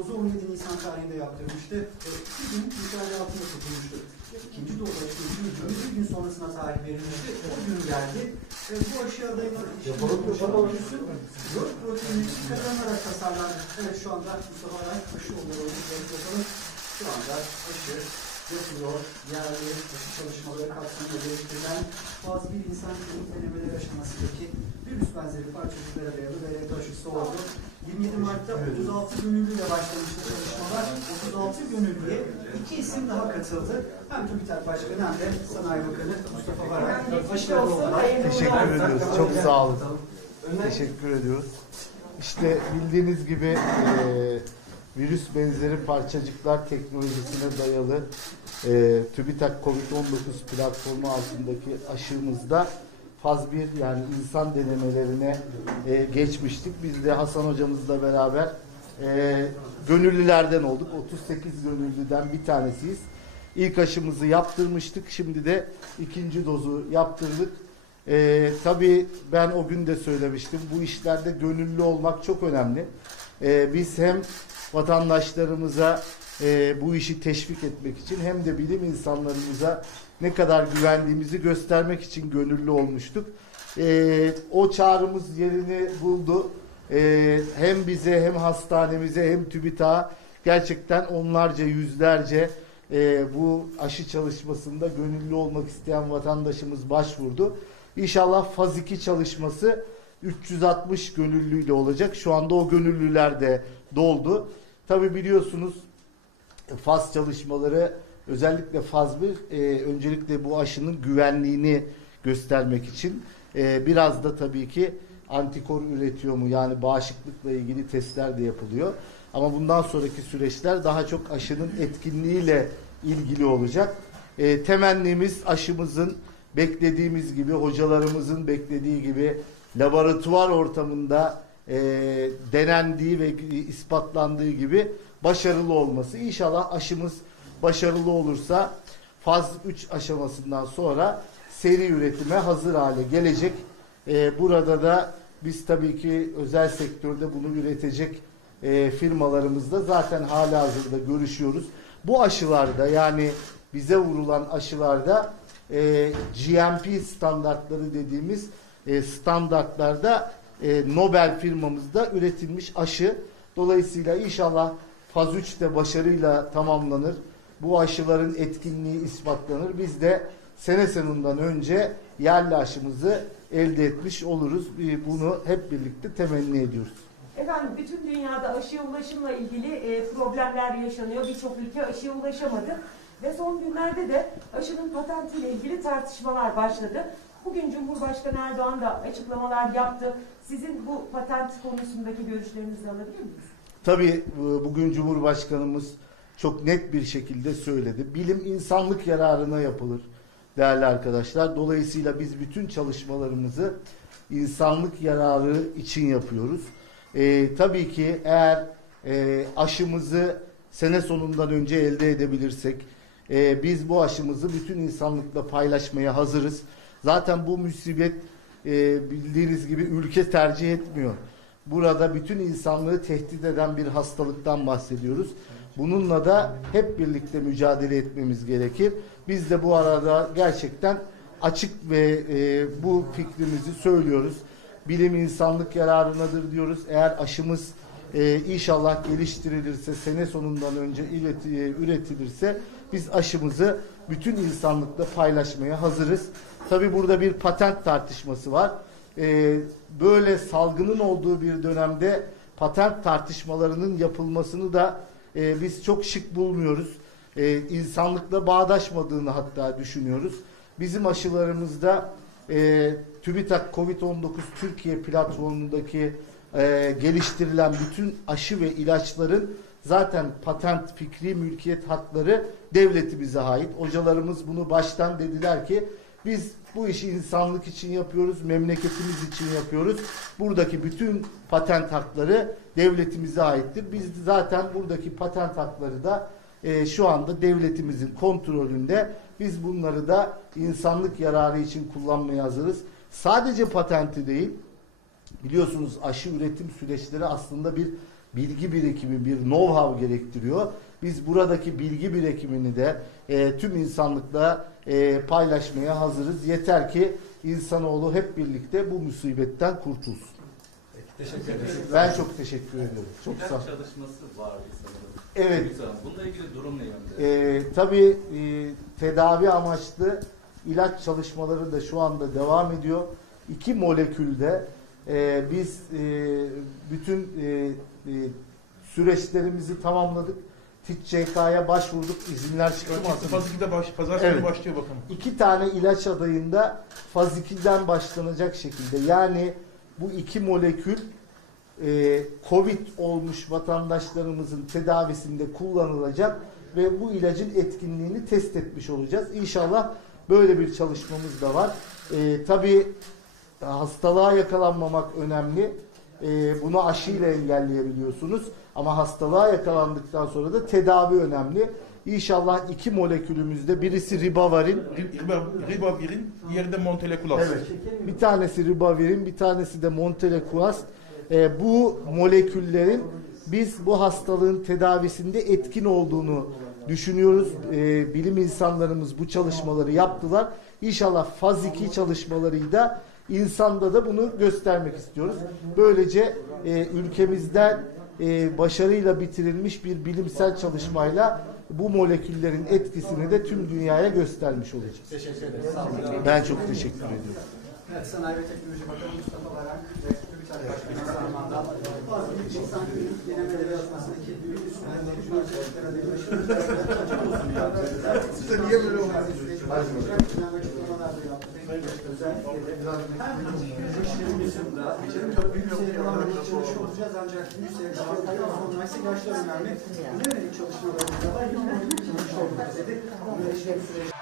dozu 17 Nisan tarihinde yaptırmıştı. 2 gün müsaade altında tutulmuştu. İkinci doz aşı 21 gün sonrasına tarih verilmişti. O gün geldi. Bu aşı adayının yok protein kazanarak tasarlandı. Evet, şu anda Mustafa Aray aşı oluyor. Şu anda aşı yapılıyor. Yerli aşı çalışmaları kapsamında geliştirilen bazı bir insan klinik denemeler aşamasındaki virüs benzeri parçacıklara dayalı VRT aşısı oldu. 27 Mart'ta 36 gönüllüyle başlamıştı çalışmalar. 36 gönüllüye 2 isim daha katıldı. Hem TÜBİTAK Başkanı hem de Sanayi Bakanı Mustafa Varay. Başarılı oldular. Teşekkür ediyoruz. Çok sağ olun. Teşekkür ediyoruz. İşte bildiğiniz gibi virüs benzeri parçacıklar teknolojisine dayalı TÜBİTAK COVID-19 platformu altındaki aşımızda faz 1 yani insan denemelerine geçmiştik. Biz de Hasan hocamızla beraber gönüllülerden olduk. 38 gönüllüden bir tanesiyiz. İlk aşımızı yaptırmıştık. Şimdi de ikinci dozu yaptırdık. Tabii ben o gün de söylemiştim. Bu işlerde gönüllü olmak çok önemli. Biz hem vatandaşlarımıza bu işi teşvik etmek için hem de bilim insanlarımıza ne kadar güvendiğimizi göstermek için gönüllü olmuştuk. O çağrımız yerini buldu. Hem bize hem hastanemize hem TÜBİTAK'a gerçekten onlarca yüzlerce bu aşı çalışmasında gönüllü olmak isteyen vatandaşımız başvurdu. İnşallah faz 2 çalışması 360 gönüllüyle olacak. Şu anda o gönüllüler de doldu. Tabi biliyorsunuz faz çalışmaları özellikle faz 1 öncelikle bu aşının güvenliğini göstermek için biraz da tabii ki antikor üretiyor mu yani bağışıklıkla ilgili testler de yapılıyor. Ama bundan sonraki süreçler daha çok aşının etkinliğiyle ilgili olacak. Temennimiz aşımızın beklediğimiz gibi, hocalarımızın beklediği gibi laboratuvar ortamında denendiği ve ispatlandığı gibi başarılı olması. İnşallah aşımız başarılı olursa faz 3 aşamasından sonra seri üretime hazır hale gelecek. Burada da biz tabii ki özel sektörde bunu üretecek firmalarımızla zaten halihazırda görüşüyoruz. Bu aşılarda yani bize vurulan aşılarda GMP standartları dediğimiz standartlarda Nobel firmamızda üretilmiş aşı. Dolayısıyla inşallah faz 3'te başarıyla tamamlanır. Bu aşıların etkinliği ispatlanır. Biz de sene sonundan önce yerli aşımızı elde etmiş oluruz. Bunu hep birlikte temenni ediyoruz. Efendim bütün dünyada aşıya ulaşımla ilgili problemler yaşanıyor. Birçok ülke aşıya ulaşamadı. Ve son günlerde de aşının patentiyle ilgili tartışmalar başladı. Bugün Cumhurbaşkanı Erdoğan da açıklamalar yaptı. Sizin bu patent konusundaki görüşlerinizi alabilir miyiz? Tabii bugün Cumhurbaşkanımız çok net bir şekilde söyledi. Bilim insanlık yararına yapılır değerli arkadaşlar. Dolayısıyla biz bütün çalışmalarımızı insanlık yararı için yapıyoruz. Tabii ki eğer aşımızı sene sonundan önce elde edebilirsek biz bu aşımızı bütün insanlıkla paylaşmaya hazırız. Zaten bu musibet bildiğiniz gibi ülke tercih etmiyor. Burada bütün insanlığı tehdit eden bir hastalıktan bahsediyoruz. Bununla da hep birlikte mücadele etmemiz gerekir. Biz de bu arada gerçekten açık ve bu fikrimizi söylüyoruz. Bilim insanlık yararınadır diyoruz. Eğer aşımız inşallah geliştirilirse, sene sonundan önce üretilirse biz aşımızı bütün insanlıkla paylaşmaya hazırız. Tabii burada bir patent tartışması var. Böyle salgının olduğu bir dönemde patent tartışmalarının yapılmasını da biz çok şık bulmuyoruz. İnsanlıkla bağdaşmadığını hatta düşünüyoruz. Bizim aşılarımızda TÜBİTAK COVID-19 Türkiye platformundaki geliştirilen bütün aşı ve ilaçların zaten patent, fikri mülkiyet hakları devletimize ait. Hocalarımız bunu baştan dediler ki biz bu işi insanlık için yapıyoruz, memleketimiz için yapıyoruz. Buradaki bütün patent hakları devletimize aittir. Biz zaten buradaki patent hakları da şu anda devletimizin kontrolünde. Biz bunları da insanlık yararı için kullanmaya hazırız. Sadece patenti değil, biliyorsunuz aşı üretim süreçleri aslında bir bilgi birikimi, bir know-how gerektiriyor. Biz buradaki bilgi birikimini de tüm insanlıkla paylaşmaya hazırız. Yeter ki insanoğlu hep birlikte bu musibetten kurtulsun. Teşekkür ederim. Ben çok teşekkür ederim. Çok sağ olun. İlaç çalışması vardı sanırım. Evet. Ümit Hanım, bununla ilgili durum ne yönde? Tabii tedavi amaçlı ilaç çalışmaları da şu anda devam ediyor. 2 molekülde biz bütün süreçlerimizi tamamladık. TİTCK'ya başvurduk. İzinler çıktı mı? Faz 2'de pazartesi Evet. başlıyor bakalım. 2 tane ilaç adayında faz 2'den başlanacak şekilde, yani bu 2 molekül Covid olmuş vatandaşlarımızın tedavisinde kullanılacak ve bu ilacın etkinliğini test etmiş olacağız. İnşallah böyle bir çalışmamız da var. Tabii hastalığa yakalanmamak önemli. Bunu aşıyla engelleyebiliyorsunuz. Ama hastalığa yakalandıktan sonra da tedavi önemli. İnşallah 2 molekülümüzde, birisi ribavirin, Ribavirin, diğeri de Montelekulas. evet, bir tanesi ribavirin, bir tanesi de montelekuas. Bu moleküllerin biz bu hastalığın tedavisinde etkin olduğunu düşünüyoruz. Bilim insanlarımız bu çalışmaları yaptılar. İnşallah faz 2 çalışmalarıyla insanda da bunu göstermek istiyoruz. Böylece ülkemizden başarıyla bitirilmiş bir bilimsel çalışmayla bu moleküllerin etkisini de tüm dünyaya göstermiş olacağız. Teşekkür ederiz. Sağ olun. Ben çok teşekkür ediyorum. Evet, Sanayi ve Teknoloji Bakanı Mustafa Varank ve TÜBİTAK Başkanı Sarman'dan bazı bir insan denemeleri yazmasındaki büyük üstünlüğünde üniversitelere de size niye böyle olmaz? Açıklamalar da yaptı. Özellikle de hem gençlerimizin de çok büyük seviyelerde çalışıyor olacağız, ancak büyük seviyelerde sonra ise yaşlar önemli. Buna yönelik çalışmalarımızda var. Yine bir çalışma olmak istedi. Bunu işlem süreci